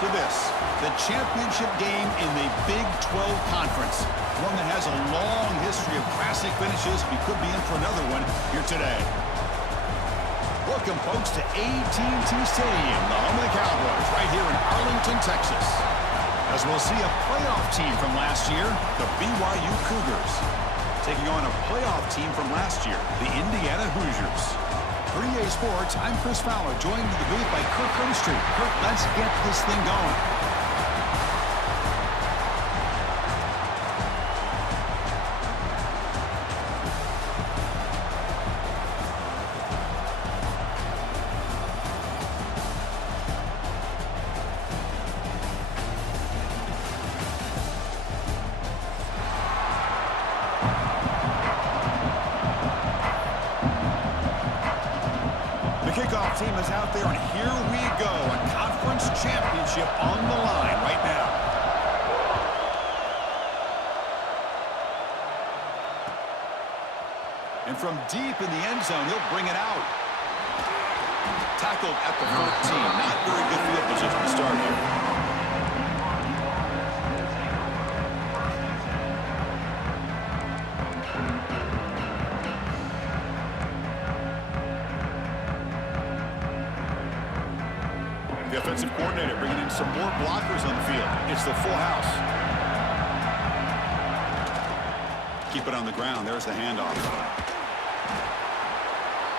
to this, the championship game in the Big 12 Conference. One that has a long history of classic finishes. We could be in for another one here today. Welcome, folks, to AT&T Stadium, the home of the Cowboys, right here in Arlington, Texas. As we'll see a playoff team from last year, the BYU Cougars, taking on a playoff team from last year, the Indiana Hoosiers. For EA Sports, I'm Chris Fowler, joined in the booth by Kirk Street. Kirk, let's get this thing going. Kickoff team is out there, and here we go. A conference championship on the line right now. And from deep in the end zone, he'll bring it out. Tackled at the 14. Not very good field position to start here. The offensive coordinator bringing in some more blockers on the field. It's the full house. Keep it on the ground. There's the handoff.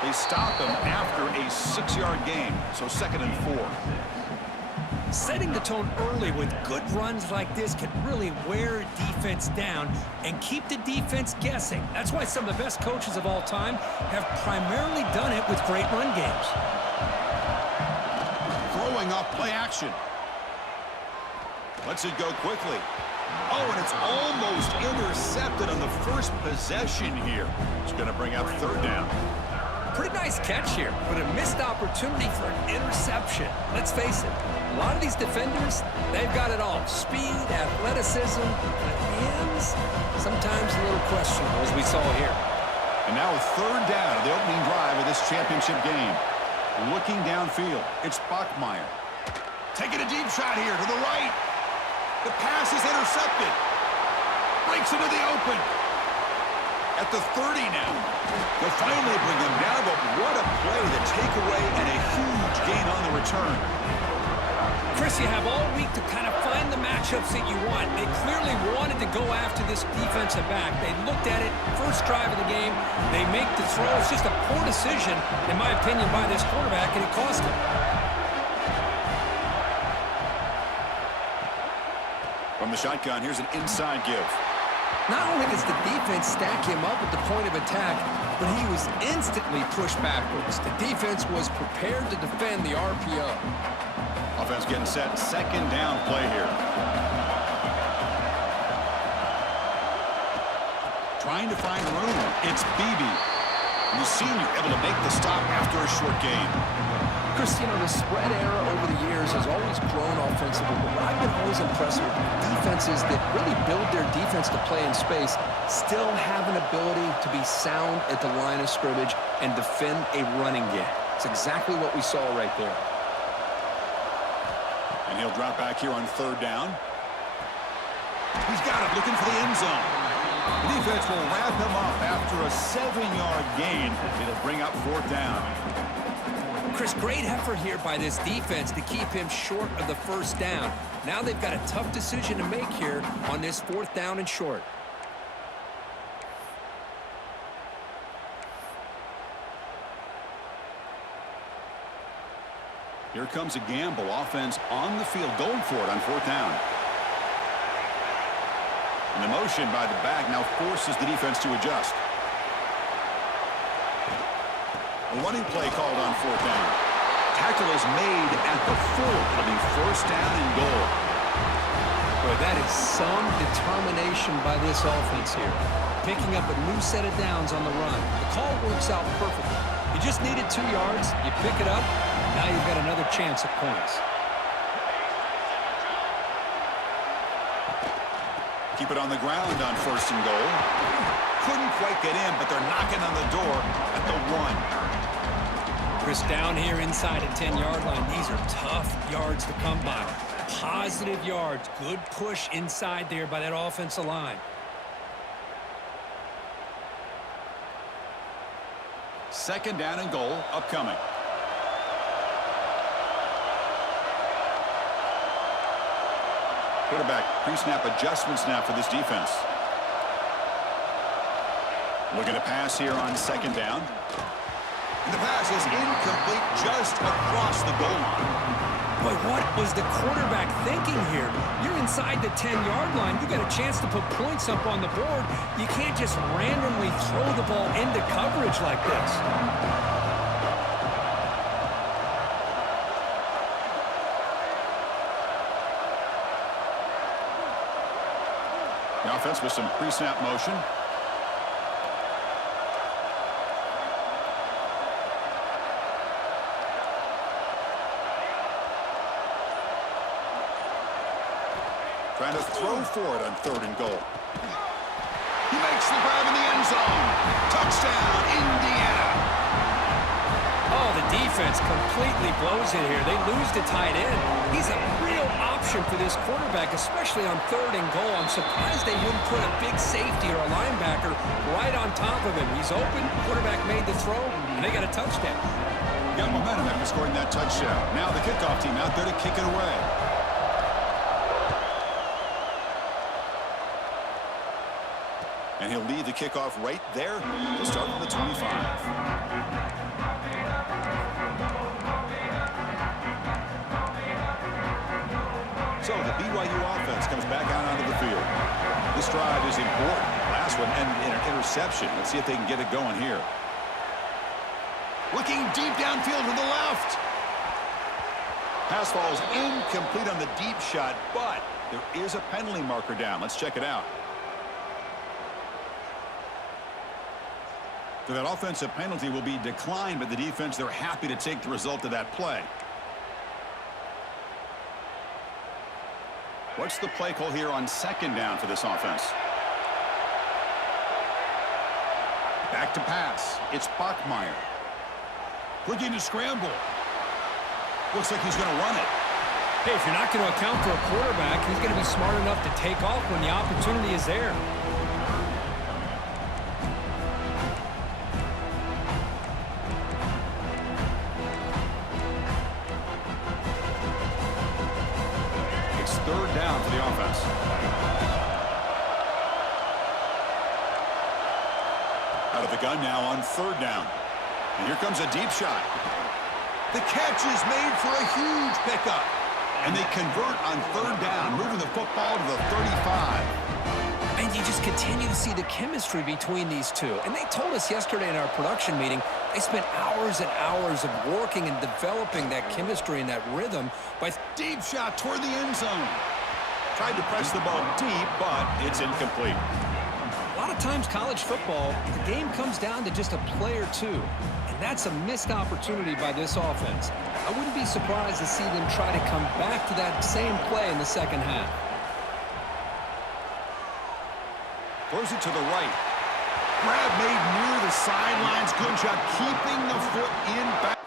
They stop him after a 6-yard gain, so 2nd and 4. Setting the tone early with good runs like this can really wear defense down and keep the defense guessing. That's why some of the best coaches of all time have primarily done it with great run games. Throwing off play action. Lets it go quickly. Oh, and it's almost intercepted on the first possession here. It's going to bring up 3rd down. Pretty nice catch here, but a missed opportunity for an interception. Let's face it, a lot of these defenders, they've got it all. Speed, athleticism, but hands, sometimes a little questionable, as we saw here. And now a 3rd down of the opening drive of this championship game. Looking downfield, it's Bachmeier. Taking a deep shot here to the right. The pass is intercepted. Breaks into the open. At the 30 now. They'll finally bring him down, but what a play, the takeaway, and a huge gain on the return. Chris, you have all week to kind of find the matchups that you want. They clearly wanted to go after this defensive back. They looked at it, first drive of the game. They make the throw. It's just a poor decision, in my opinion, by this quarterback, and it cost him. From the shotgun, here's an inside give. Not only does the defense stack him up at the point of attack, but he was instantly pushed backwards. The defense was prepared to defend the RPO. Offense getting set. 2nd down play here. Trying to find room. It's Beebe. The senior able to make the stop after a short gain. Chris, you know, the spread era over the years has always grown offensively, but what I've been always impressed with defenses that really build their defense to play in space still have an ability to be sound at the line of scrimmage and defend a running game. It's exactly what we saw right there. And he'll drop back here on 3rd down. He's got it, looking for the end zone. The defense will wrap him up after a 7-yard gain. It'll bring up 4th down. Chris, great effort here by this defense to keep him short of the 1st down. Now they've got a tough decision to make here on this 4th down and short. Here comes a gamble. Offense on the field, going for it on 4th down. And the motion by the back now forces the defense to adjust. A running play called on 4th down. Tackle is made at the 4. It'll be 1st down and goal. Boy, that is some determination by this offense here. Picking up a new set of downs on the run. The call works out perfectly. You just needed 2 yards. You pick it up. Now you've got another chance at points. Keep it on the ground on 1st and goal. Couldn't quite get in, but they're knocking on the door at the 1. Chris, down here inside a 10-yard line. These are tough yards to come by. Positive yards. Good push inside there by that offensive line. Second down and goal upcoming. Quarterback pre-snap adjustments now for this defense. Looking to pass here on second down. And the pass is incomplete just across the goal line. Boy, what was the quarterback thinking here? You're inside the 10-yard line. You got a chance to put points up on the board. You can't just randomly throw the ball into coverage like this. The offense with some pre-snap motion. Trying to throw for it on third and goal. He makes the grab in the end zone. Touchdown, Indiana. Oh, the defense completely blows it here. They lose the tight end. He's a real option for this quarterback, especially on third and goal. I'm surprised they wouldn't put a big safety or a linebacker right on top of him. He's open. Quarterback made the throw, and they got a touchdown. Got momentum after scoring that touchdown. Now the kickoff team out there to kick it away. And he'll lead the kickoff right there. He'll start from the 25. So the BYU offense comes back out onto the field. This drive is important. Last one ended in an interception. Let's see if they can get it going here. Looking deep downfield to the left. Pass falls incomplete on the deep shot, but there is a penalty marker down. Let's check it out. So that offensive penalty will be declined by the defense. They're happy to take the result of that play. What's the play call here on second down for this offense? Back to pass. It's Bachmeier. Looking to scramble. Looks like he's going to run it. Hey, if you're not going to account for a quarterback, he's going to be smart enough to take off when the opportunity is there. Third down for the offense. Out of the gun now on third down. And here comes a deep shot. The catch is made for a huge pickup. And they convert on third down, moving the football to the 35. And you just continue to see the chemistry between these two. And they told us yesterday in our production meeting, they spent hours and hours of working and developing that chemistry and that rhythm. But deep shot toward the end zone. Tried to press the ball deep, but it's incomplete. A lot of times college football, the game comes down to just a play or two. And that's a missed opportunity by this offense. I wouldn't be surprised to see them try to come back to that same play in the second half. Throws it to the right. Grab made near the sidelines. Good job keeping the foot in back.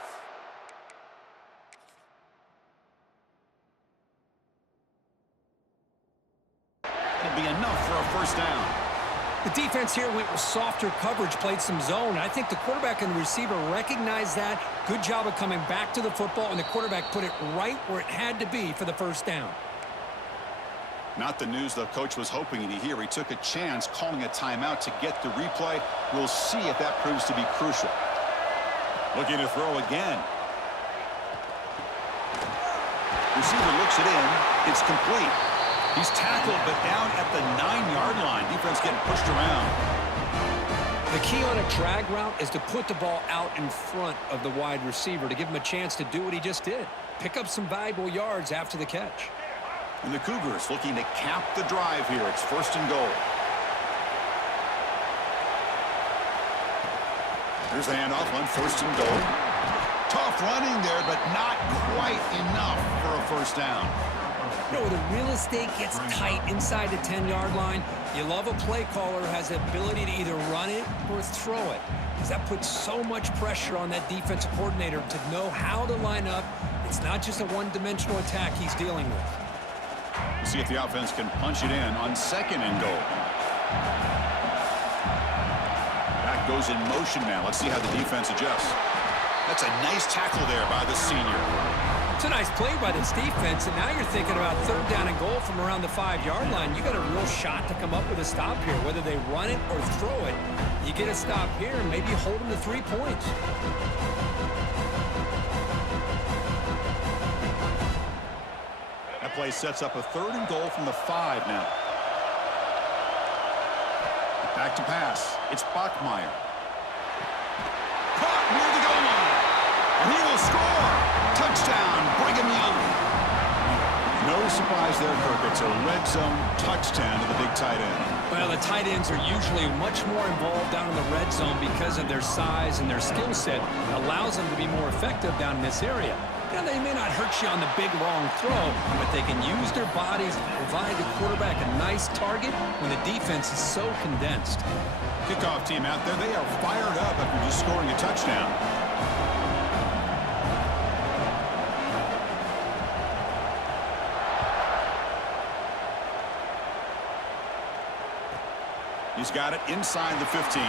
It'll be enough for a first down. The defense here went with softer coverage, played some zone. I think the quarterback and the receiver recognized that. Good job of coming back to the football, and the quarterback put it right where it had to be for the first down. Not the news the coach was hoping to hear. He took a chance calling a timeout to get the replay. We'll see if that proves to be crucial. Looking to throw again. Receiver looks it in. It's complete. He's tackled, but down at the 9-yard line. Defense getting pushed around. The key on a drag route is to put the ball out in front of the wide receiver to give him a chance to do what he just did. Pick up some valuable yards after the catch. And the Cougars looking to cap the drive here. It's first and goal. Here's the handoff on first and goal. Tough running there, but not quite enough for a first down. You know, the real estate gets tight inside the 10-yard line. You love a play caller who has the ability to either run it or throw it, because that puts so much pressure on that defensive coordinator to know how to line up. It's not just a one-dimensional attack he's dealing with. See if the offense can punch it in on 2nd and goal. Back goes in motion now. Let's see how the defense adjusts. That's a nice tackle there by the senior. It's a nice play by this defense, and now you're thinking about 3rd down and goal from around the 5-yard line. You got a real shot to come up with a stop here. Whether they run it or throw it, you get a stop here and maybe hold them to 3 points. That play sets up a 3rd and goal from the 5 now. Back to pass. It's Bachmeier. Caught near the goal line. And he will score. Touchdown, Brigham Young. No surprise there, Kirk. It's a red zone touchdown to the big tight end. Well, the tight ends are usually much more involved down in the red zone because of their size and their skill set. Allows them to be more effective down in this area. Now, they may not hurt you on the big, long throw, but they can use their bodies to provide the quarterback a nice target when the defense is so condensed. Kickoff team out there, they are fired up after just scoring a touchdown. He's got it inside the 15.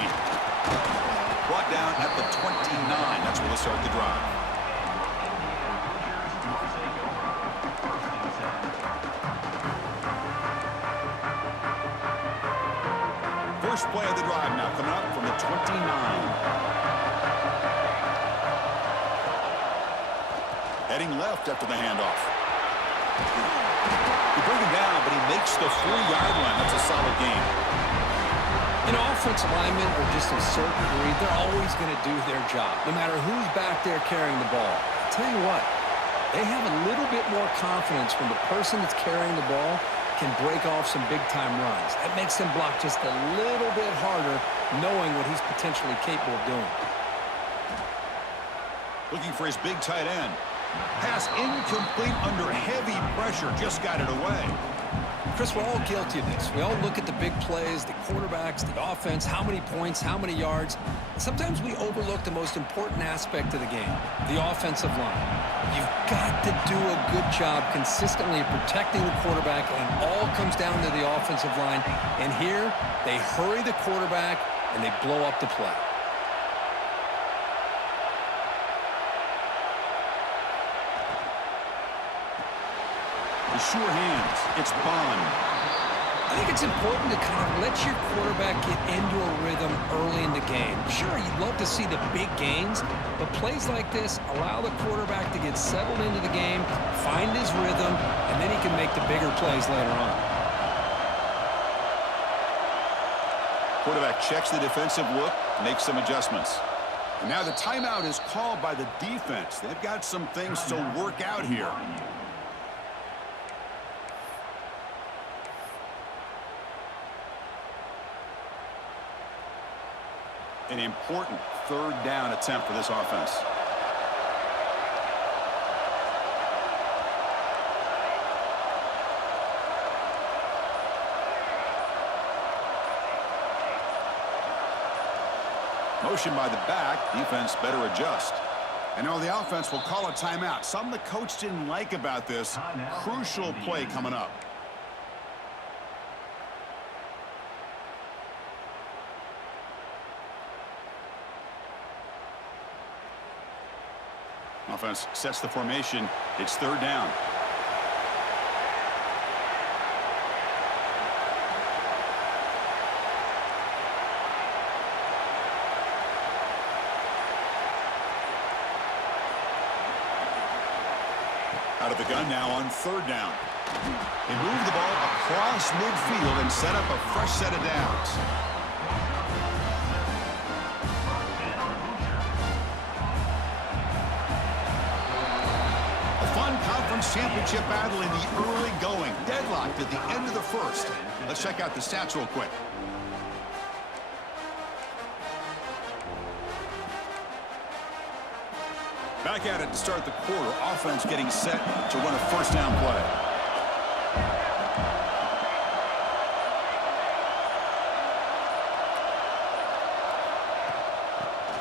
Brought down at the 29. That's where they'll start the drive. First play of the drive now coming up from the 29. Heading left after the handoff. He brings him down, but he makes the 3-yard line. That's a solid gain. You know, offensive linemen are just a certain breed. They're always going to do their job, no matter who's back there carrying the ball. I'll tell you what, they have a little bit more confidence when the person that's carrying the ball can break off some big-time runs. That makes them block just a little bit harder, knowing what he's potentially capable of doing. Looking for his big tight end. Pass incomplete under heavy pressure. Just got it away. Chris, we're all guilty of this. We all look at the big plays, the quarterbacks, the offense, how many points, how many yards. Sometimes we overlook the most important aspect of the game, the offensive line. You've got to do a good job consistently protecting the quarterback, and it all comes down to the offensive line. And here, they hurry the quarterback, and they blow up the play. The sure hands. It's Bond. I think it's important to kind of let your quarterback get into a rhythm early in the game. Sure, you'd love to see the big gains, but plays like this allow the quarterback to get settled into the game, find his rhythm, and then he can make the bigger plays later on. Quarterback checks the defensive look, makes some adjustments. And now the timeout is called by the defense. They've got some things to work out here. An important 3rd down attempt for this offense. Motion by the back. Defense better adjust. And now the offense will call a timeout. Something the coach didn't like about this. Crucial play coming up. Offense sets the formation. It's 3rd down. Out of the gun now on 3rd down. They move the ball across midfield and set up a fresh set of downs. Championship battle in the early going. Deadlocked at the end of the 1st. Let's check out the stats real quick. Back at it to start the quarter. Offense getting set to run a 1st down play.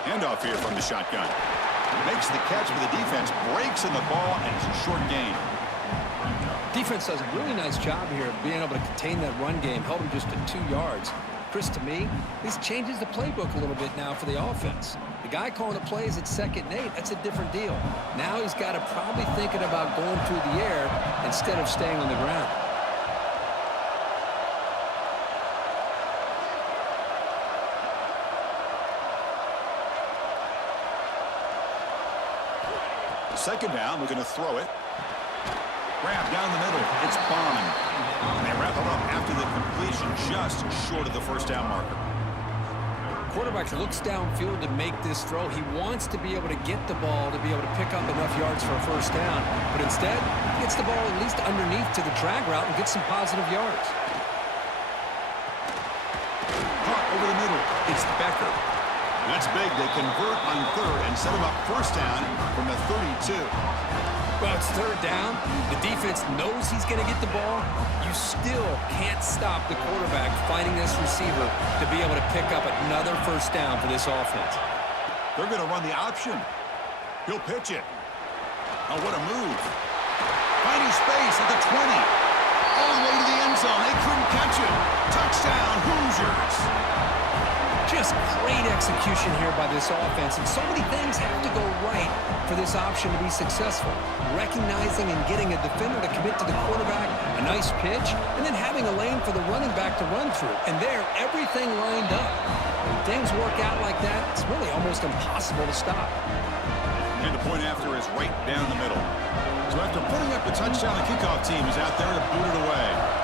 Handoff here from the shotgun. Makes the catch, but the defense breaks in the ball, and it's a short gain. Defense does a really nice job here of being able to contain that run game, held him just to 2 yards. Chris, to me, this changes the playbook a little bit now for the offense. The guy calling the plays at 2nd and 8, that's a different deal. Now he's got to probably thinking about going through the air instead of staying on the ground. Second down, looking to throw it. Grab down the middle. It's Bond. And they wrap it up after the completion, just short of the first down marker. Quarterback looks downfield to make this throw. He wants to be able to get the ball to be able to pick up enough yards for a first down. But instead, he gets the ball at least underneath to the drag route and gets some positive yards. Caught over the middle. It's Becker. That's big. They convert on 3rd and set him up first down from the 32. Well, it's 3rd down. The defense knows he's going to get the ball. You still can't stop the quarterback finding this receiver to be able to pick up another first down for this offense. They're going to run the option. He'll pitch it. Oh, what a move. Finding space at the 20. All the way to the end zone. They couldn't catch it. Touchdown, Hoosiers. Just great execution here by this offense, and so many things have to go right for this option to be successful. Recognizing and getting a defender to commit to the quarterback, a nice pitch, and then having a lane for the running back to run through. And there, everything lined up. When things work out like that, it's really almost impossible to stop. And the point after is right down the middle. So after putting up the touchdown, the kickoff team is out there to boot it away.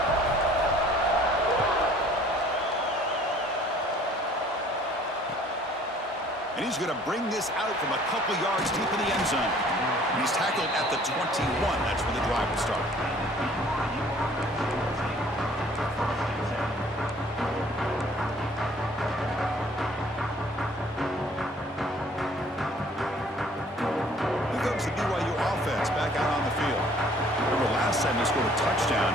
And he's going to bring this out from a couple yards deep in the end zone. And he's tackled at the 21. That's where the drive will start. Here comes the BYU offense back out on the field. Remember last time they scored a touchdown.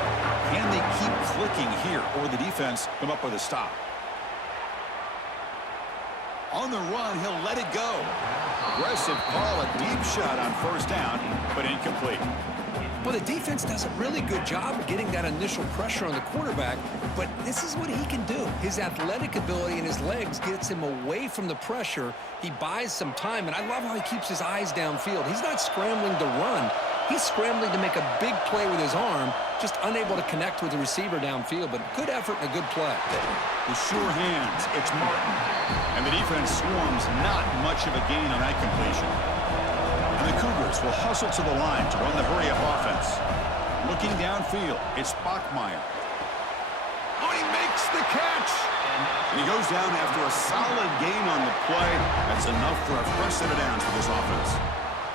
Can they keep clicking here, or the defense come up with a stop? On the run, he'll let it go. Aggressive call, a deep shot on first down, but incomplete. Well, the defense does a really good job of getting that initial pressure on the quarterback, but this is what he can do. His athletic ability and his legs gets him away from the pressure. He buys some time, and I love how he keeps his eyes downfield. He's not scrambling to run. He's scrambling to make a big play with his arm, just unable to connect with the receiver downfield, but good effort and a good play. The sure hands, it's Martin. And the defense swarms, not much of a gain on that completion. And the Cougars will hustle to the line to run the hurry-up offense. Looking downfield, it's Bachmeier. Oh, he makes the catch! And he goes down after a solid gain on the play. That's enough for a fresh set of downs for this offense.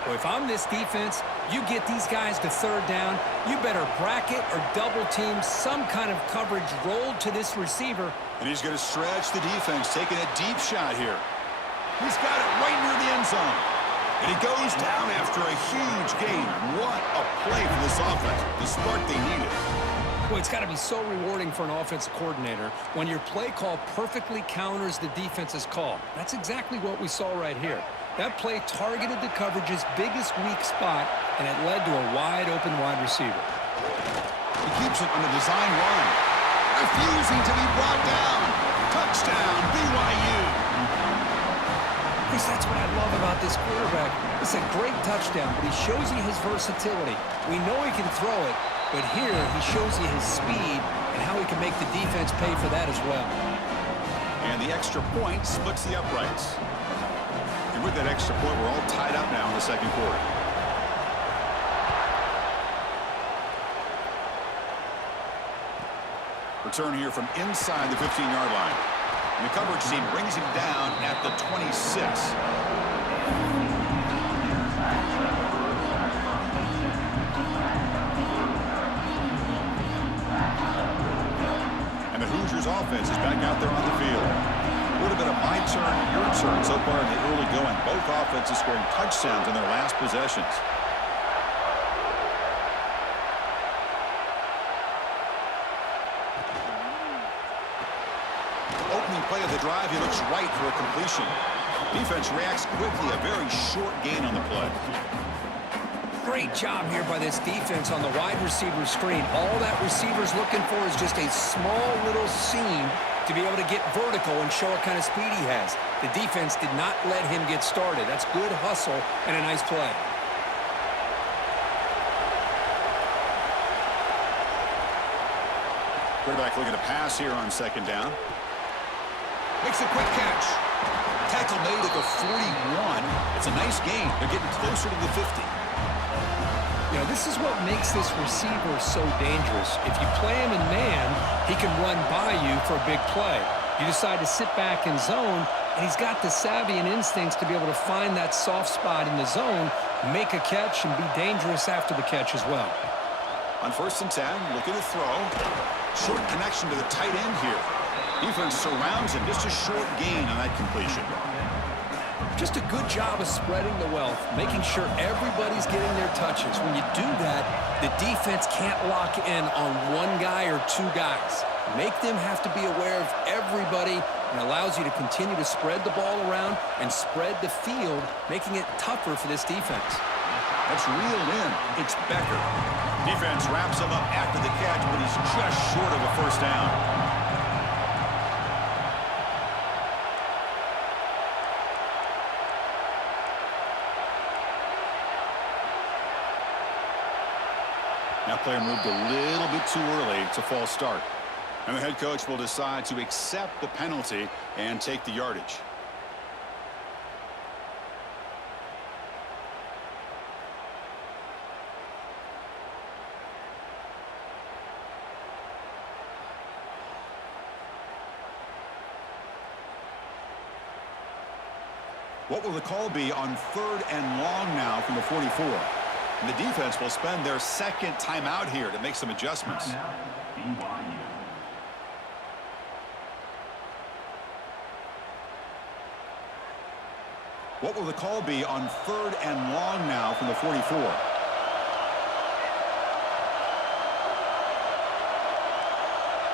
Well, if I'm this defense, you get these guys to 3rd down, you better bracket or double team some kind of coverage rolled to this receiver. And he's going to stretch the defense, taking a deep shot here. He's got it right near the end zone. And he goes down after a huge gain. What a play for this offense, the spark they needed. Well, it's got to be so rewarding for an offensive coordinator when your play call perfectly counters the defense's call. That's exactly what we saw right here. That play targeted the coverage's biggest weak spot, and it led to a wide-open wide receiver. He keeps it on the design run. Refusing to be brought down. Touchdown, BYU. Chris, that's what I love about this quarterback. It's a great touchdown, but he shows you his versatility. We know he can throw it, but here he shows you his speed and how he can make the defense pay for that as well. And the extra point splits the uprights. And with that extra point, we're all tied up now in the second quarter. Return here from inside the 15-yard line. And the coverage team brings him down at the 26. And the Hoosiers offense is back out there on the field. Would have been a my turn, your turn so far in the early going. Both offenses scoring touchdowns in their last possessions. Opening play of the drive, he looks right for a completion. Defense reacts quickly, a very short gain on the play. Great job here by this defense on the wide receiver screen. All that receiver's looking for is just a small little seam to be able to get vertical and show what kind of speed he has. The defense did not let him get started. That's good hustle and a nice play. Quarterback looking to pass here on second down. Makes a quick catch. Tackle made at the 41. It's a nice gain. They're getting closer to the 50. You know, this is what makes this receiver so dangerous. If you play him in man, he can run by you for a big play. You decide to sit back in zone, and he's got the savvy and instincts to be able to find that soft spot in the zone, make a catch, and be dangerous after the catch as well. On 1st and 10, looking to throw. Short connection to the tight end here. Defense surrounds him. Just a short gain on that completion. Just a good job of spreading the wealth, making sure everybody's getting their touches. When you do that, the defense can't lock in on one guy or two guys. Make them have to be aware of everybody, and allows you to continue to spread the ball around and spread the field, making it tougher for this defense. That's reeled in. It's Becker. Defense wraps him up after the catch, but he's just short of a first down. That player moved a little bit too early. It's a false start. And the head coach will decide to accept the penalty and take the yardage. What will the call be on 3rd and long now from the 44? And the defense will spend their second timeout here to make some adjustments. What will the call be on 3rd and long now from the 44?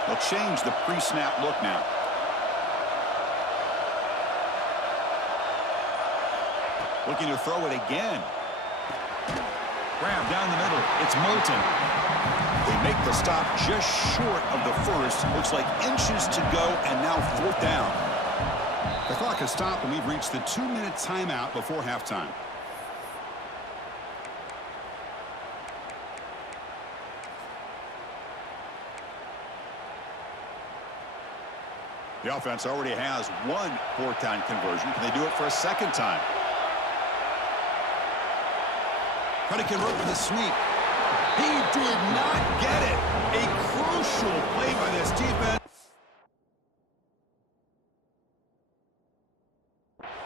They'll change the pre-snap look now. Looking to throw it again. Grab down the middle. It's Moulton. They make the stop just short of the first. Looks like inches to go, and now 4th down. The clock has stopped, and we've reached the 2-minute timeout before halftime. The offense already has one 4th down conversion. Can they do it for a second time? Trying to convert with a sweep. He did not get it. A crucial play by this defense.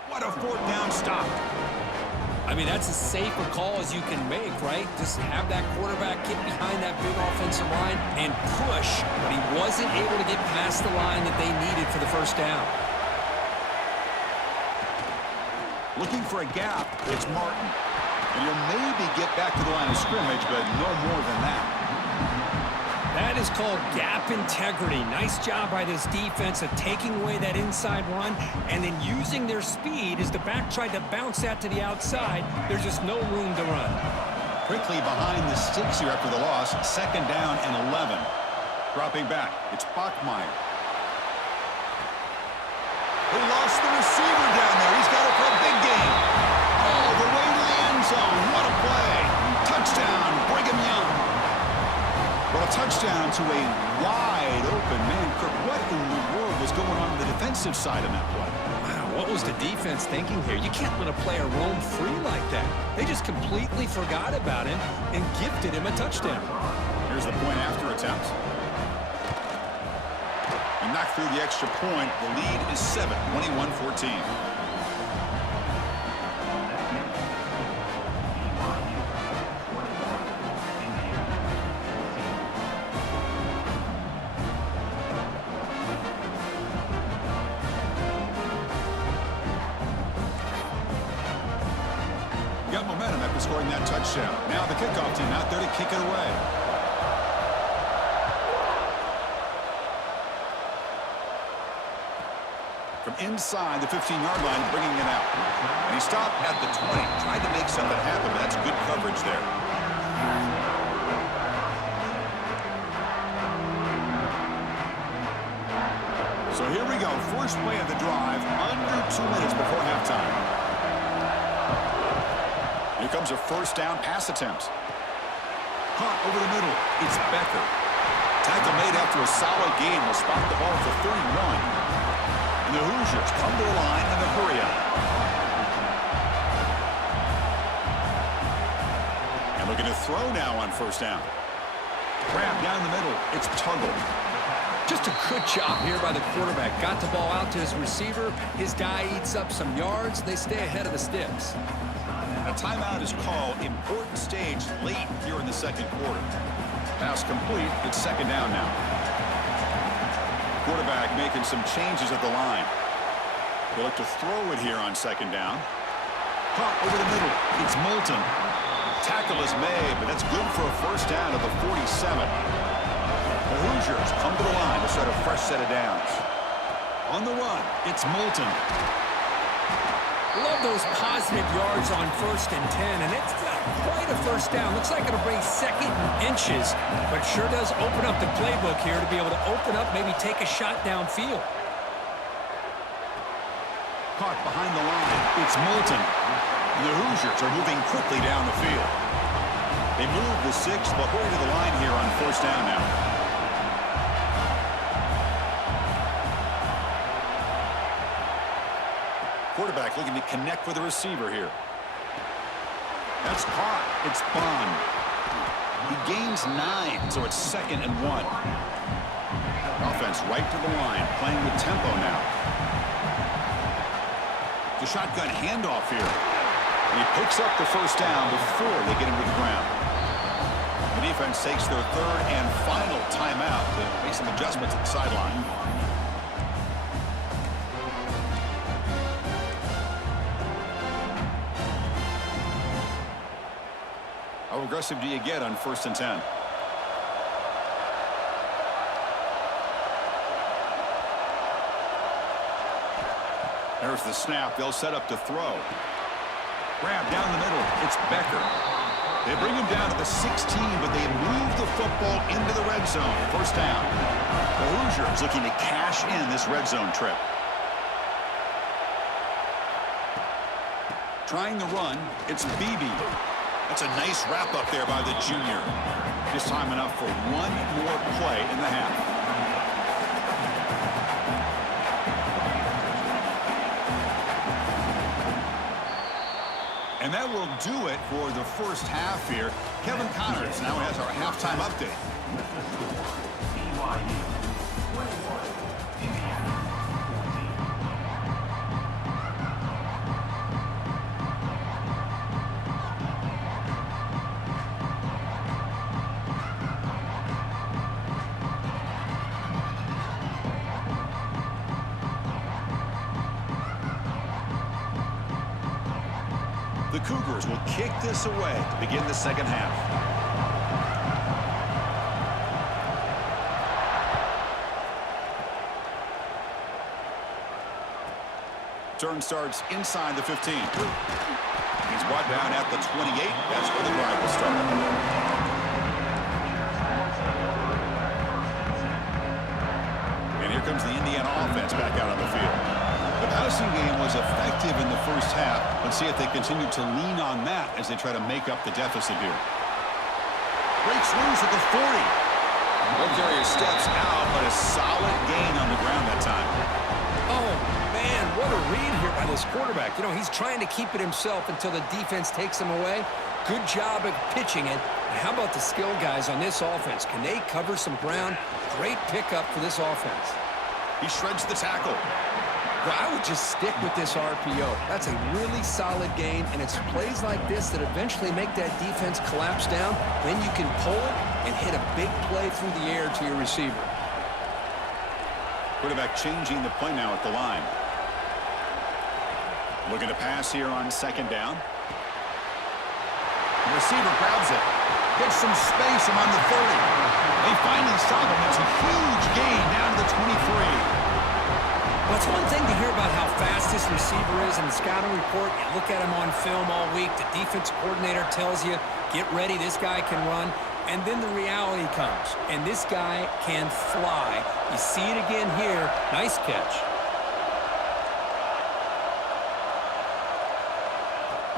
What a 4th down stop. I mean, that's as safe a call as you can make, right? Just have that quarterback get behind that big offensive line and push, but he wasn't able to get past the line that they needed for the first down. Looking for a gap, it's Martin. And you'll maybe get back to the line of scrimmage, but no more than that. That is called gap integrity. Nice job by this defense of taking away that inside run and then using their speed as the back tried to bounce that to the outside. There's just no room to run. Quickly behind the sticks here after the loss. 2nd down and 11. Dropping back, it's Bachmeier. They lost the receiver down there. He's got it for a big game. Oh, the way to the end zone. What a play. Touchdown, Brigham Young. Well, a touchdown to a wide open man. Kirk, what in the world was going on the defensive side of that play? Wow, what was the defense thinking here? You can't let a player roam free like that. They just completely forgot about him and gifted him a touchdown. Here's the point after attempt. And knocked through the extra point. The lead is 7, 21-14. Got momentum after scoring that touchdown. Now the kickoff team out there to kick it away. from inside the 15-yard line, bringing it out. And he stopped at the 20, tried to make something happen, but that's good coverage there. So here we go, first play of the drive, under 2 minutes before halftime. Here comes a first down pass attempt. Caught over the middle, it's Becker. Tackle made after a solid gain. Will spot the ball for 31. And the Hoosiers come to the line in a hurry up. And looking to throw now on first down. Grab down the middle. It's Tuggle. Just a good job here by the quarterback. Got the ball out to his receiver. His guy eats up some yards. They stay ahead of the sticks. A timeout is called. Important stage late here in the second quarter. Pass complete. It's second down now. Quarterback making some changes at the line. They look to throw it here on second down. Caught over the middle. It's Moulton. Tackle is made, but that's good for a first down at the 47. The Hoosiers come to the line to start a fresh set of downs. On the run, it's Moulton. Love those positive yards on 1st and 10, and it's not quite a first down. Looks like it'll bring second inches, but sure does open up the playbook here to be able to open up, maybe take a shot downfield. Caught behind the line, it's Moulton. And the Hoosiers are moving quickly down the field. They move the 6, but hurry to the line here on first down now. Quarterback looking to connect with the receiver here. That's caught. It's Bond. He gains 9, so it's 2nd and 1. Offense right to the line, playing with tempo now. The shotgun handoff here. And he picks up the first down before they get him to the ground. The defense takes their 3rd and final timeout to make some adjustments at the sideline. How aggressive do you get on 1st and 10? There's the snap. They'll set up to throw. Grab down the middle. It's Becker. They bring him down to the 16, but they move the football into the red zone. First down. The Hoosiers looking to cash in this red zone trip. Trying the run. It's Beebe. That's a nice wrap up there by the junior. Just time enough for one more play in the half. And that will do it for the first half here. Kevin Connors now has our halftime update. The Cougars will kick this away to begin the second half. Turn starts inside the 15. He's brought down at the 28. That's where the drive will start. And here comes the Indiana offense back out on the field. The passing game was effective in the first half. Let's see if they continue to lean on that as they try to make up the deficit here. Breaks loose at the 40. Bulgaria steps out, but a solid gain on the ground that time. Oh, man, what a read here by this quarterback. You know, he's trying to keep it himself until the defense takes him away. Good job at pitching it. And how about the skill guys on this offense? Can they cover some ground? Great pickup for this offense. He shreds the tackle. Well, I would just stick with this RPO. That's a really solid game, and it's plays like this that eventually make that defense collapse down. Then you can pull it and hit a big play through the air to your receiver. Quarterback changing the play now at the line. Looking to pass here on second down. The receiver grabs it. Gets some space among the 30. They finally stop him. It's a huge gain down to the 23. Well, it's one thing to hear about how fast this receiver is in the scouting report. You look at him on film all week. The defense coordinator tells you, get ready, this guy can run. And then the reality comes, and this guy can fly. You see it again here. Nice catch.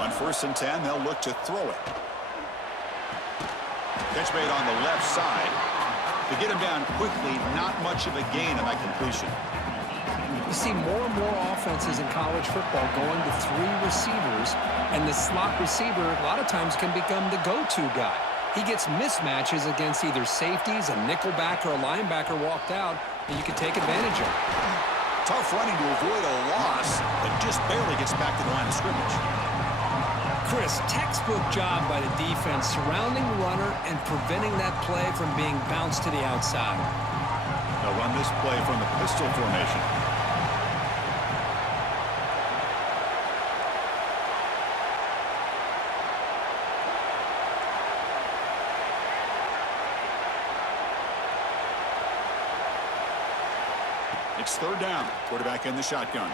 On 1st and 10, they'll look to throw it. Catch made on the left side. To get him down quickly, not much of a gain on that completion. You see more and more offenses in college football going to 3 receivers, and the slot receiver a lot of times can become the go-to guy. He gets mismatches against either safeties, a nickelbacker, or a linebacker walked out, and you can take advantage of it. Tough running to avoid a loss, but just barely gets back to the line of scrimmage. Chris, textbook job by the defense surrounding the runner and preventing that play from being bounced to the outside. They'll run this play from the pistol formation. It's 3rd down. Quarterback in the shotgun.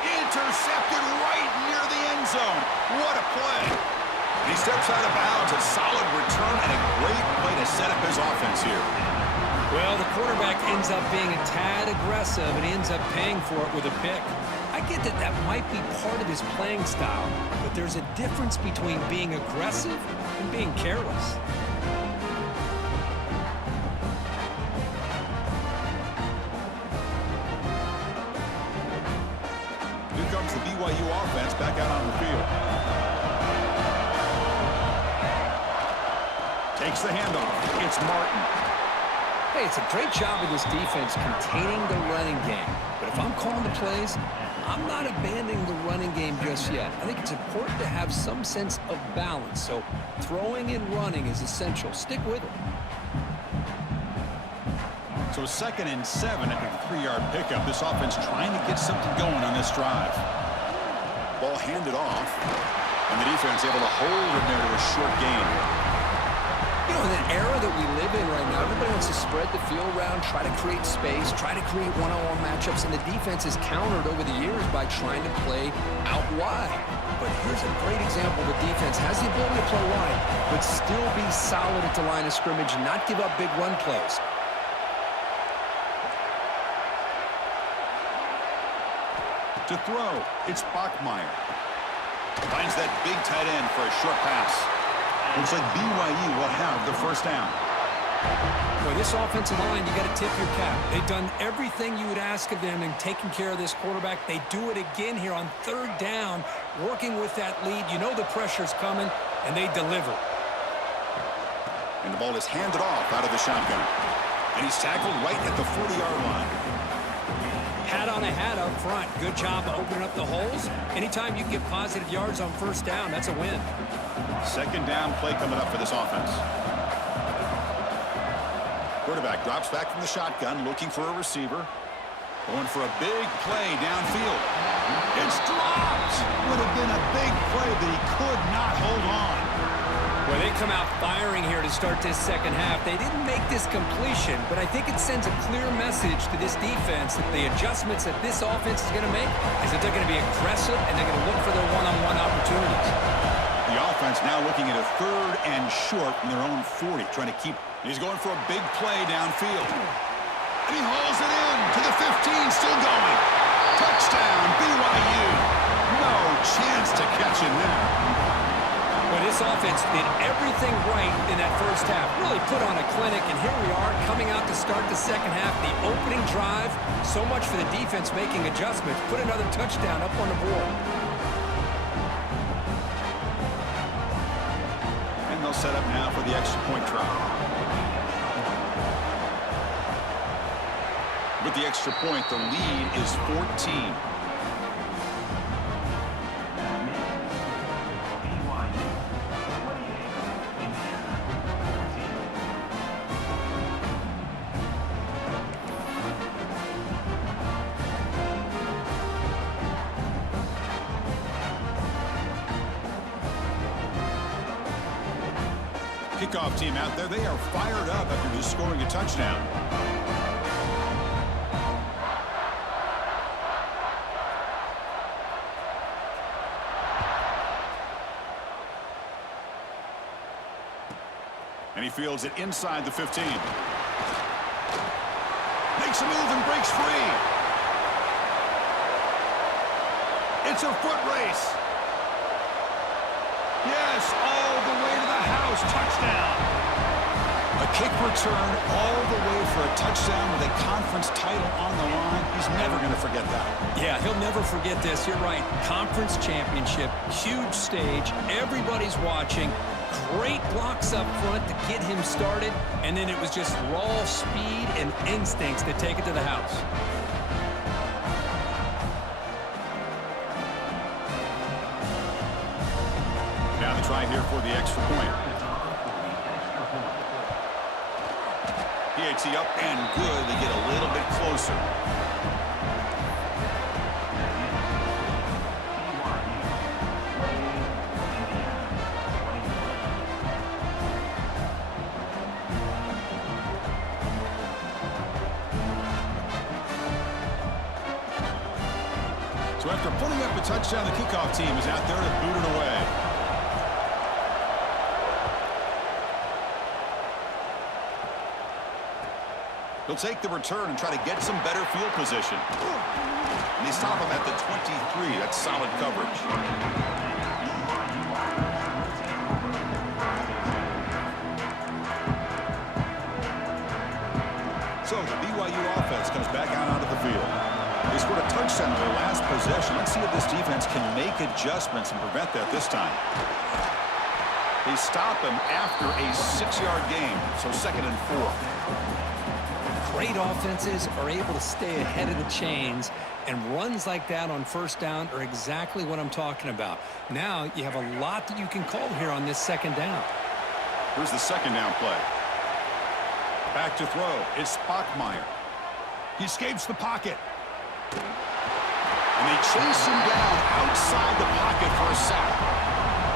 Intercepted right near the end zone. What a play. And he steps out of bounds. A solid return and a great play to set up his offense here. Well, the quarterback ends up being a tad aggressive, and he ends up paying for it with a pick. I get that that might be part of his playing style, but there's a difference between being aggressive and being careless. Here comes the BYU offense back out on the field. Takes the handoff. It's Martin. Hey, it's a great job of this defense containing the running game. But if I'm calling the plays, I'm not abandoning the running game just yet. I think it's important to have some sense of balance. So throwing and running is essential. Stick with it. So 2nd and 7 after the 3-yard pickup. This offense trying to get something going on this drive. Ball handed off, and the defense able to hold him there to a short gain. You know, in the era that we live in right now, everybody wants to spread the field around, try to create space, try to create one-on-one matchups, and the defense is countered over the years by trying to play out wide. But here's a great example. The defense has the ability to play wide, but still be solid at the line of scrimmage and not give up big run plays. To throw, it's Bachmeier. Finds that big tight end for a short pass. Looks like BYU will have the 1st down. Boy, this offensive line, you got to tip your cap. They've done everything you would ask of them in taking care of this quarterback. They do it again here on 3rd down, working with that lead. You know the pressure's coming, and they deliver. And the ball is handed off out of the shotgun. And he's tackled right at the 40-yard line. Hat on a hat up front. Good job of opening up the holes. Anytime you get positive yards on 1st down, that's a win. 2nd down play coming up for this offense. Quarterback drops back from the shotgun, looking for a receiver. Going for a big play downfield. It's dropped. Would have been a big play, but he could not hold on. Well, they come out firing here to start this 2nd half. They didn't make this completion, but I think it sends a clear message to this defense that the adjustments that this offense is going to make is that they're going to be aggressive and they're going to look for their one-on-one opportunities. The offense now looking at a 3rd and short from their own 40, trying to keep. He's going for a big play downfield. And he hauls it in to the 15, still going. Touchdown, BYU. No chance to catch him there. Well, this offense did everything right in that 1st half. Really put on a clinic, and here we are coming out to start the 2nd half. The opening drive, so much for the defense making adjustments. Put another touchdown up on the board. And they'll set up now for the extra point try. With the extra point, the lead is 14. Kickoff team out there, they are fired up after just scoring a touchdown. And he fields it inside the 15. Makes a move and breaks free. It's a foot race. Yes, all the way to the house. Touchdown. A kick return all the way for a touchdown with a conference title on the line. He's never going to forget that. Yeah, he'll never forget this. You're right. Conference championship, huge stage. Everybody's watching. Great blocks up front to get him started. And then it was just raw speed and instincts to take it to the house. Now the try here for the extra point. PAT up and good. They get a little bit closer. So after putting up a touchdown, the kickoff team is out there to boot it away. He'll take the return and try to get some better field position. And they stop him at the 23. That's solid coverage. So the BYU offense comes back out onto the field. They scored a touchdown in their last possession. Let's see if this defense can make adjustments and prevent that this time. They stop him after a 6-yard gain, so 2nd and 4. Great offenses are able to stay ahead of the chains, and runs like that on first down are exactly what I'm talking about. Now you have a lot that you can call here on this 2nd down. Here's the 2nd down play. Back to throw. It's Bachmeier. He escapes the pocket. And they chase him down outside the pocket for a sack.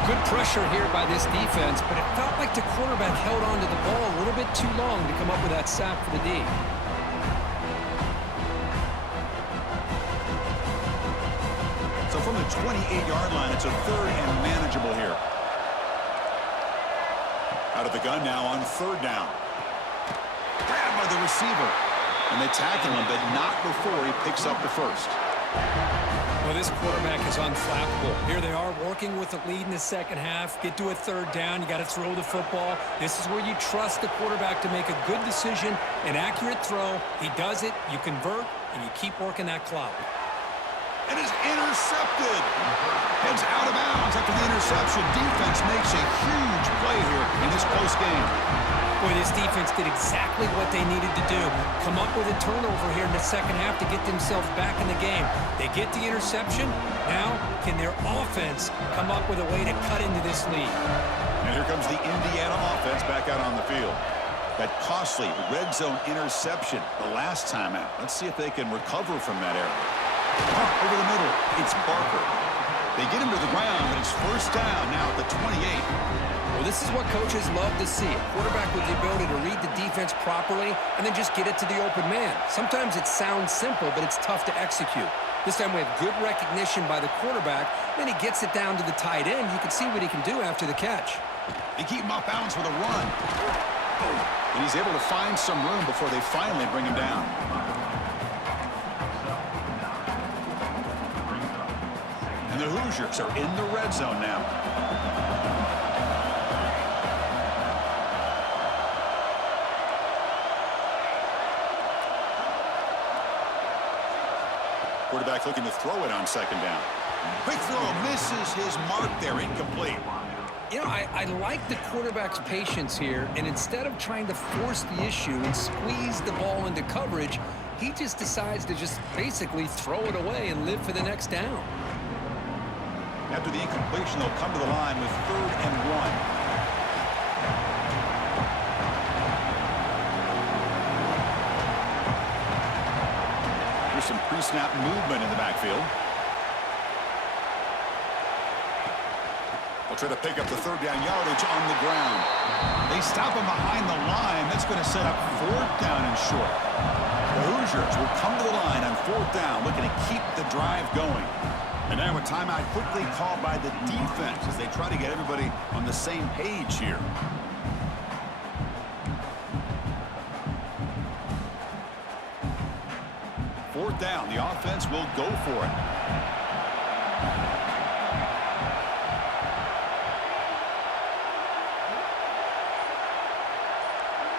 Good pressure here by this defense, but it felt like the quarterback held on to the ball a little bit too long to come up with that sack for the D. So from the 28-yard line, it's a 3rd and manageable here. Out of the gun now on 3rd down. Grabbed by the receiver. And they tackle him, but not before he picks up the first. Well, this quarterback is unflappable. Here they are working with the lead in the 2nd half. Get to a 3rd down. You got to throw the football. This is where you trust the quarterback to make a good decision, an accurate throw. He does it, you convert, and you keep working that clock. And is intercepted. Heads out of bounds after the interception. Defense makes a huge play here in this close game. Boy, this defense did exactly what they needed to do. Come up with a turnover here in the 2nd half to get themselves back in the game. They get the interception. Now, can their offense come up with a way to cut into this lead? And here comes the Indiana offense back out on the field. That costly red zone interception the last time out. Let's see if they can recover from that error. Over the middle, it's Barker. They get him to the ground, but it's 1st down now at the 28. Well, this is what coaches love to see. A quarterback with the ability to read the defense properly and then just get it to the open man. Sometimes it sounds simple, but it's tough to execute. This time we have good recognition by the quarterback. Then he gets it down to the tight end. You can see what he can do after the catch. They keep him off balance with a run. And he's able to find some room before they finally bring him down. And the Hoosiers are in the red zone now. Quarterback looking to throw it on 2nd down. Quick throw, misses his mark there, incomplete. You know, I like the quarterback's patience here, and instead of trying to force the issue and squeeze the ball into coverage, he just decides to just basically throw it away and live for the next down. After the incompletion, they'll come to the line with 3rd and 1. Some pre-snap movement in the backfield. They'll try to pick up the 3rd down yardage on the ground. They stop him behind the line. That's going to set up 4th down and short. The Hoosiers will come to the line on 4th down, looking to keep the drive going. And now a timeout quickly called by the defense as they try to get everybody on the same page here. 4th down. The offense will go for it.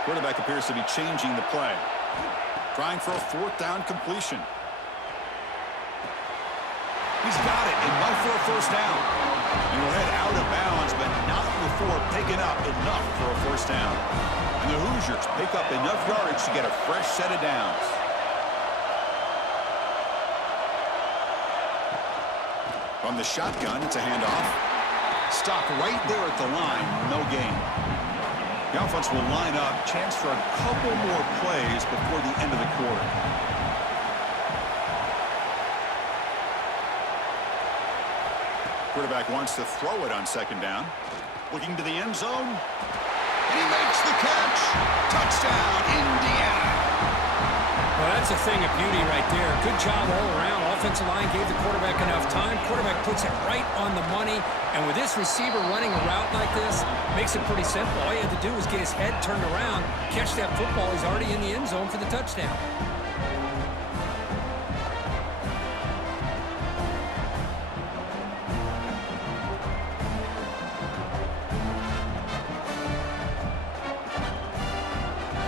Quarterback appears to be changing the play. Trying for a 4th down completion. He's got it. Enough for a 1st down. And he'll head out of bounds, but not before picking up enough for a 1st down. And the Hoosiers pick up enough yardage to get a fresh set of downs. From the shotgun, it's a handoff. Stop right there at the line. No gain. The offense will line up. Chance for a couple more plays before the end of the quarter. Quarterback wants to throw it on 2nd down. Looking to the end zone. And he makes the catch. Touchdown, Indiana. Well, that's a thing of beauty right there. Good job all around. Offensive line gave the quarterback enough time. Quarterback puts it right on the money. And with this receiver running a route like this, makes it pretty simple. All you had to do was get his head turned around, catch that football. He's already in the end zone for the touchdown.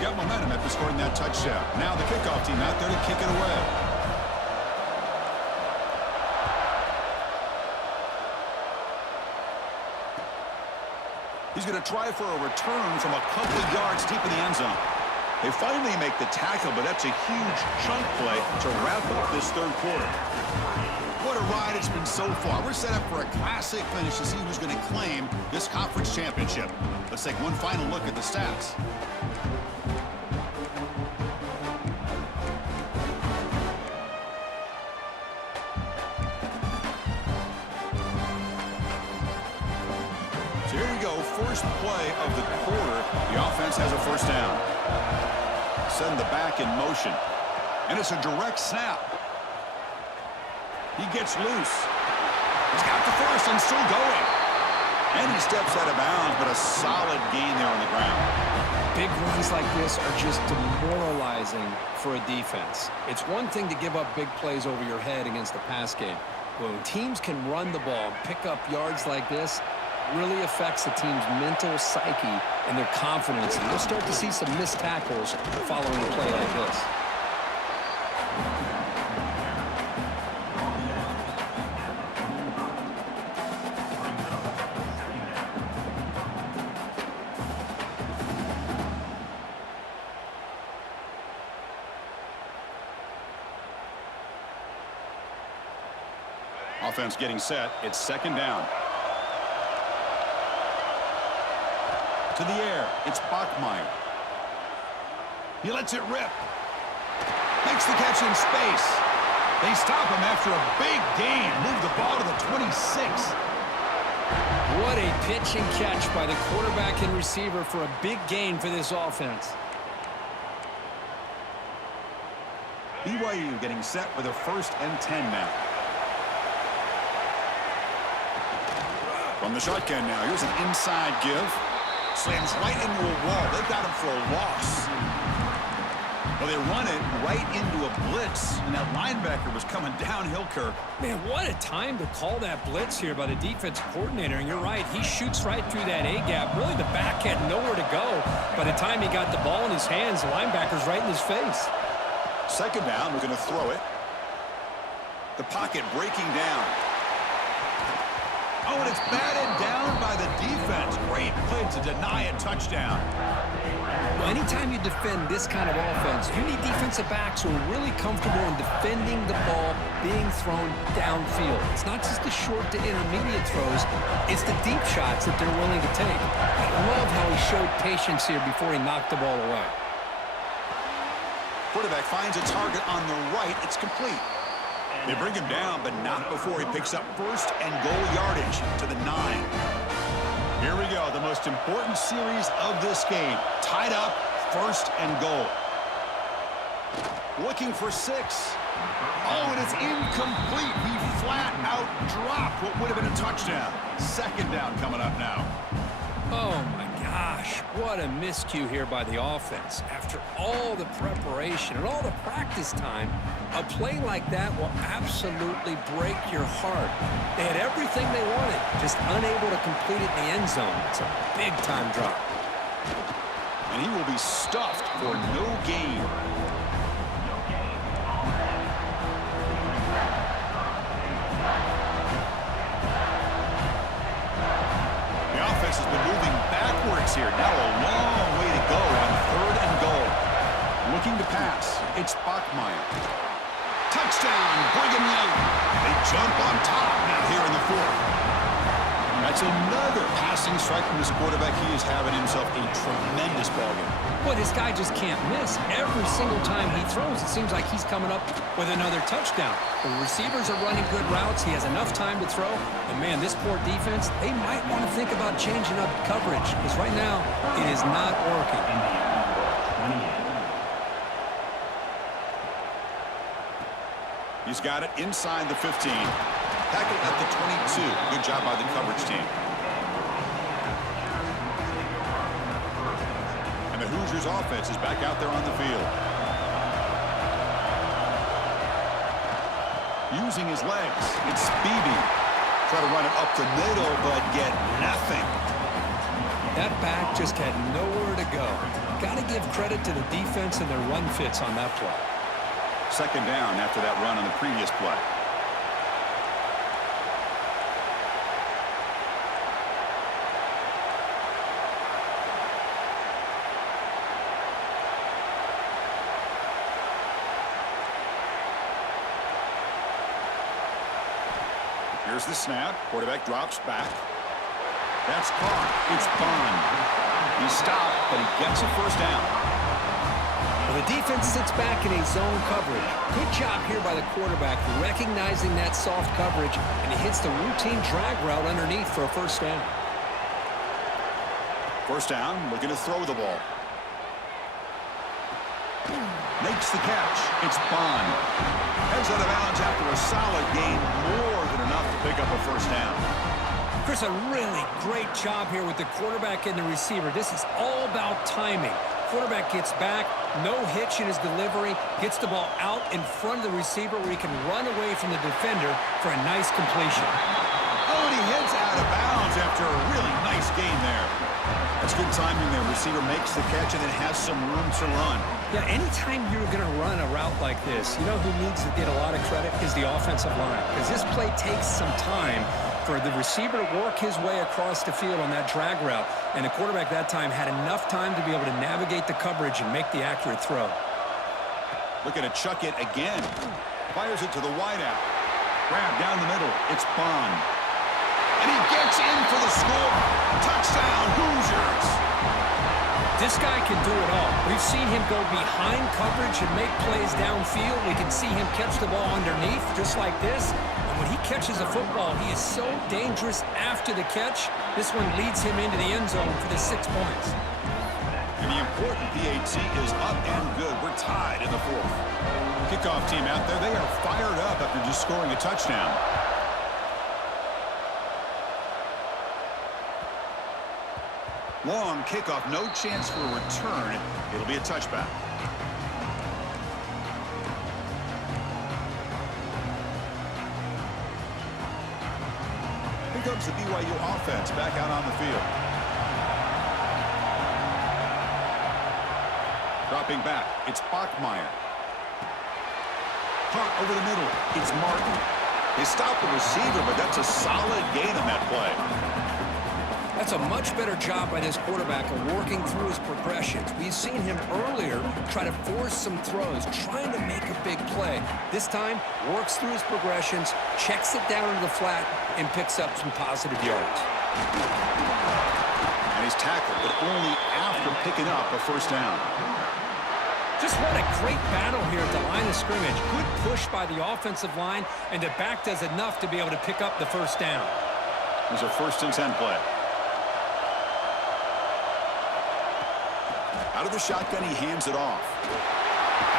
Got momentum after scoring that touchdown. Now the kickoff team out there to kick it away. He's going to try for a return from a couple of yards deep in the end zone. They finally make the tackle, but that's a huge chunk play to wrap up this 3rd quarter. What a ride it's been so far. We're set up for a classic finish to see who's going to claim this conference championship. Let's take one final look at the stats. So here we go, first play of the quarter. The offense has a 1st down. Send the back in motion. And it's a direct snap. He gets loose. He's got the 1st and still going. And he steps out of bounds, but a solid gain there on the ground. Big runs like this are just demoralizing for a defense. It's one thing to give up big plays over your head against the pass game. When teams can run the ball, pick up yards like this, really affects the team's mental psyche and their confidence. And you'll start to see some missed tackles following a play like this. Offense getting set. It's 2nd down. To the air. It's Bachmeier. He lets it rip. Makes the catch in space. They stop him after a big gain. Move the ball to the 26. What a pitch and catch by the quarterback and receiver for a big gain for this offense. BYU getting set with a 1st and 10 now. From the shotgun now. Here's an inside give. Slams right into a wall. They got him for a loss. Well, they run it right into a blitz, and that linebacker was coming downhill, Kirk. Man, what a time to call that blitz here by the defensive coordinator. And you're right, he shoots right through that A-gap. Really, the back had nowhere to go. By the time he got the ball in his hands, the linebacker's right in his face. 2nd down, we're going to throw it. The pocket breaking down. Oh, and it's batted down by the defense. Great play to deny a touchdown. Well, anytime you defend this kind of offense, you need defensive backs who are really comfortable in defending the ball being thrown downfield. It's not just the short to intermediate throws. It's the deep shots that they're willing to take. I love how he showed patience here before he knocked the ball away. Quarterback finds a target on the right. It's complete. They bring him down, but not before he picks up 1st and goal yardage to the 9. Here we go, the most important series of this game. Tied up, 1st and goal. Looking for 6. Oh, and it's incomplete. He flat out dropped what would have been a touchdown. 2nd down coming up now. Oh, my gosh. Gosh, what a miscue here by the offense. After all the preparation and all the practice time, a play like that will absolutely break your heart. They had everything they wanted, just unable to complete it in the end zone. It's a big-time drop. And he will be stuffed for no gain. The offense has been moving backwards here. Now a long way to go on 3rd and goal. Looking to pass. It's Bachmeier. Touchdown, Brigham Young. They jump on top now here in the 4th. That's another passing strike from this quarterback. He is having himself a tremendous ballgame. Boy, this guy just can't miss. Every single time he throws, it seems like he's coming up with another touchdown. The receivers are running good routes. He has enough time to throw. And, man, this poor defense, they might want to think about changing up coverage because right now it is not working. He's got it inside the 15. Tackled at the 22. Good job by the coverage team. And the Hoosiers offense is back out there on the field. Using his legs. It's Beebe. Try to run it up the middle, but get nothing. That back just had nowhere to go. Got to give credit to the defense and their run fits on that play. 2nd down after that run on the previous play. Here's the snap. Quarterback drops back. That's caught. It's Bond. He stopped, but he gets a 1st down. Well, the defense sits back in a zone coverage. Good job here by the quarterback recognizing that soft coverage, and he hits the routine drag route underneath for a 1st down. 1st down, looking to throw the ball. Makes the catch. It's Bond. Heads out of bounds after a solid gain, more than enough to pick up a 1st down. Chris, a really great job here with the quarterback and the receiver. This is all about timing. Quarterback gets back, no hitch in his delivery, gets the ball out in front of the receiver where he can run away from the defender for a nice completion. Oh, and he heads out of bounds after a really nice gain there. That's good timing there. Receiver makes the catch and then has some room to run. Yeah, anytime you're going to run a route like this, you know who needs to get a lot of credit is the offensive line, because this play takes some time for the receiver to work his way across the field on that drag route, and the quarterback that time had enough time to be able to navigate the coverage and make the accurate throw. Looking to chuck it again. Fires it to the wideout. Grab down the middle. It's Bond. And he gets in for the score. Touchdown, Hoosiers. This guy can do it all. We've seen him go behind coverage and make plays downfield. We can see him catch the ball underneath just like this. And when he catches a football, he is so dangerous after the catch. This one leads him into the end zone for the 6 points. And the important PAT is up and good. We're tied in the 4th. Kickoff team out there, they are fired up after just scoring a touchdown. Long kickoff, no chance for a return. It'll be a touchback. Here comes the BYU offense back out on the field. Dropping back, it's Bachmeier. Caught over the middle, it's Martin. They stopped the receiver, but that's a solid gain on that play. That's a much better job by this quarterback of working through his progressions. We've seen him earlier try to force some throws, trying to make a big play. This time, works through his progressions, checks it down into the flat, and picks up some positive yards. And he's tackled, but only after picking up a 1st down. Just what a great battle here at the line of scrimmage. Good push by the offensive line, and the back does enough to be able to pick up the 1st down. There's a 1st and 10 play. Out of the shotgun, he hands it off.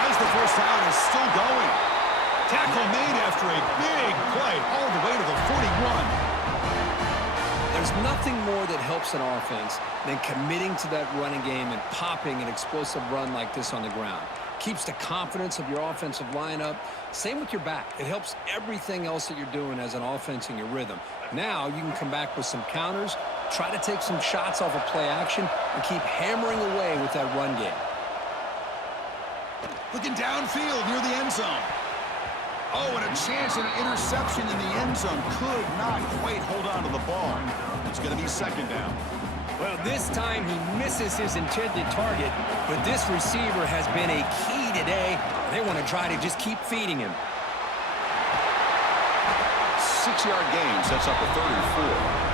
As the 1st down is still going. Tackle made after a big play all the way to the 41. There's nothing more that helps an offense than committing to that running game and popping an explosive run like this on the ground. Keeps the confidence of your offensive lineup. Same with your back. It helps everything else that you're doing as an offense in your rhythm. Now you can come back with some counters, try to take some shots off of play action, and keep hammering away with that run game. Looking downfield near the end zone. Oh, and a chance at an interception in the end zone. Could not quite hold on to the ball. It's going to be second down. Well, this time he misses his intended target, but this receiver has been a key today. They want to try to just keep feeding him. 6-yard gain sets up a 3rd and 4.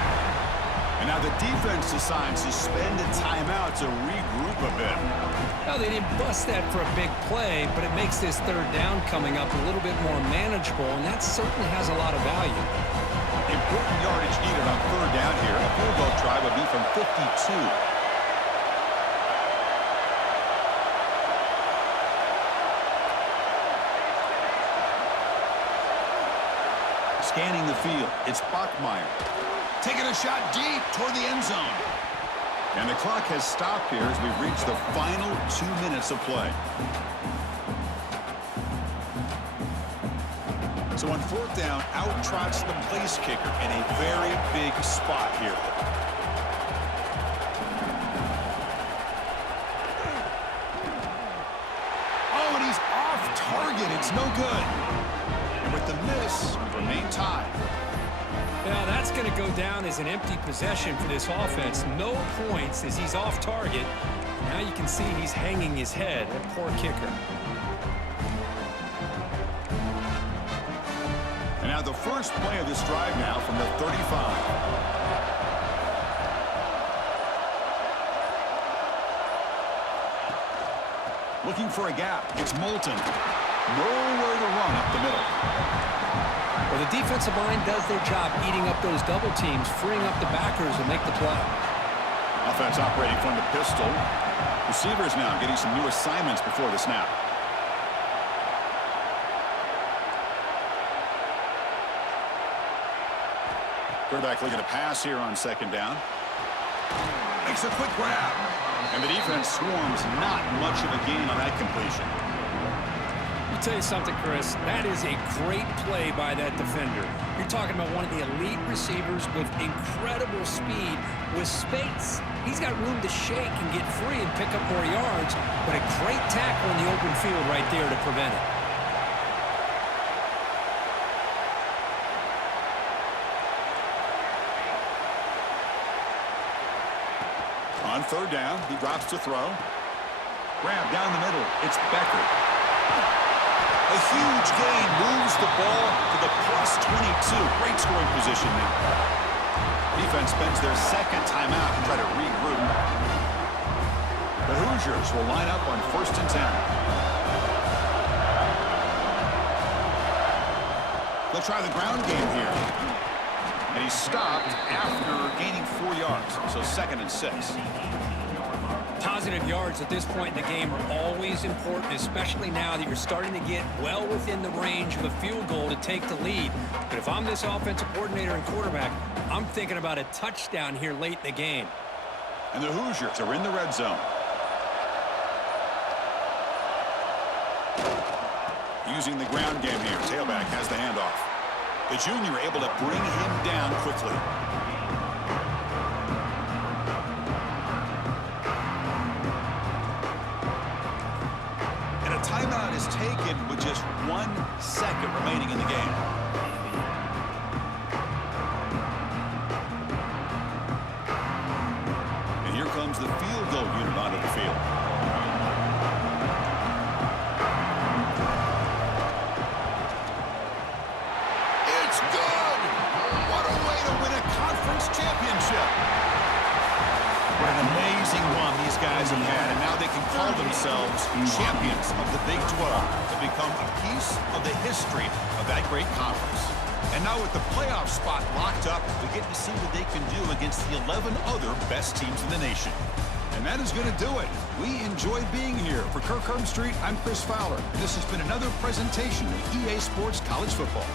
And now the defense decides to spend a timeout to regroup a bit. Well, they didn't bust that for a big play, but it makes this 3rd down coming up a little bit more manageable, and that certainly has a lot of value. Important yardage needed on 3rd down here. A field goal try would be from 52. Scanning the field, it's Bachmeier. Taking a shot deep toward the end zone. And the clock has stopped here as we've reached the final 2 minutes of play. So on 4th down, out trots the place kicker in a very big spot here. Oh, and he's off target. It's no good. And with the miss, we remain tied. Now that's going to go down as an empty possession for this offense. No points as he's off target. Now you can see he's hanging his head. A poor kicker. And now the first play of this drive now from the 35. Looking for a gap. It's Moulton. Nowhere to run up the middle. Well, the defensive line does their job eating up those double teams, freeing up the backers to make the play. Offense operating from the pistol. Receivers now getting some new assignments before the snap. Quarterback looking to pass here on 2nd down. Makes a quick grab. And the defense swarms not much of a gain on that completion. I'll tell you something, Chris. That is a great play by that defender. You're talking about one of the elite receivers with incredible speed, with space. He's got room to shake and get free and pick up more yards, but a great tackle in the open field right there to prevent it. On 3rd down, he drops to throw. Grab down the middle. It's Becker. A huge gain moves the ball to the +22. Great scoring position now. Defense spends their 2nd timeout and try to regroup. The Hoosiers will line up on 1st and 10. They'll try the ground game here. And he's stopped after gaining 4 yards. So 2nd and 6. Positive yards at this point in the game are always important, especially now that you're starting to get well within the range of a field goal to take the lead. But if I'm this offensive coordinator and quarterback, I'm thinking about a touchdown here late in the game. And the Hoosiers are in the red zone. Using the ground game here. Tailback has the handoff. The junior able to bring him down quickly. And a timeout is taken with just 1 second remaining in the game. And here comes the field goal unit onto the field. Championship. What an amazing run these guys have had, and now they can call themselves champions of the Big 12 to become a piece of the history of that great conference. And now with the playoff spot locked up, we get to see what they can do against the 11 other best teams in the nation. And that is going to do it. We enjoyed being here. For Kirk Street, I'm Chris Fowler, and this has been another presentation of EA Sports College Football.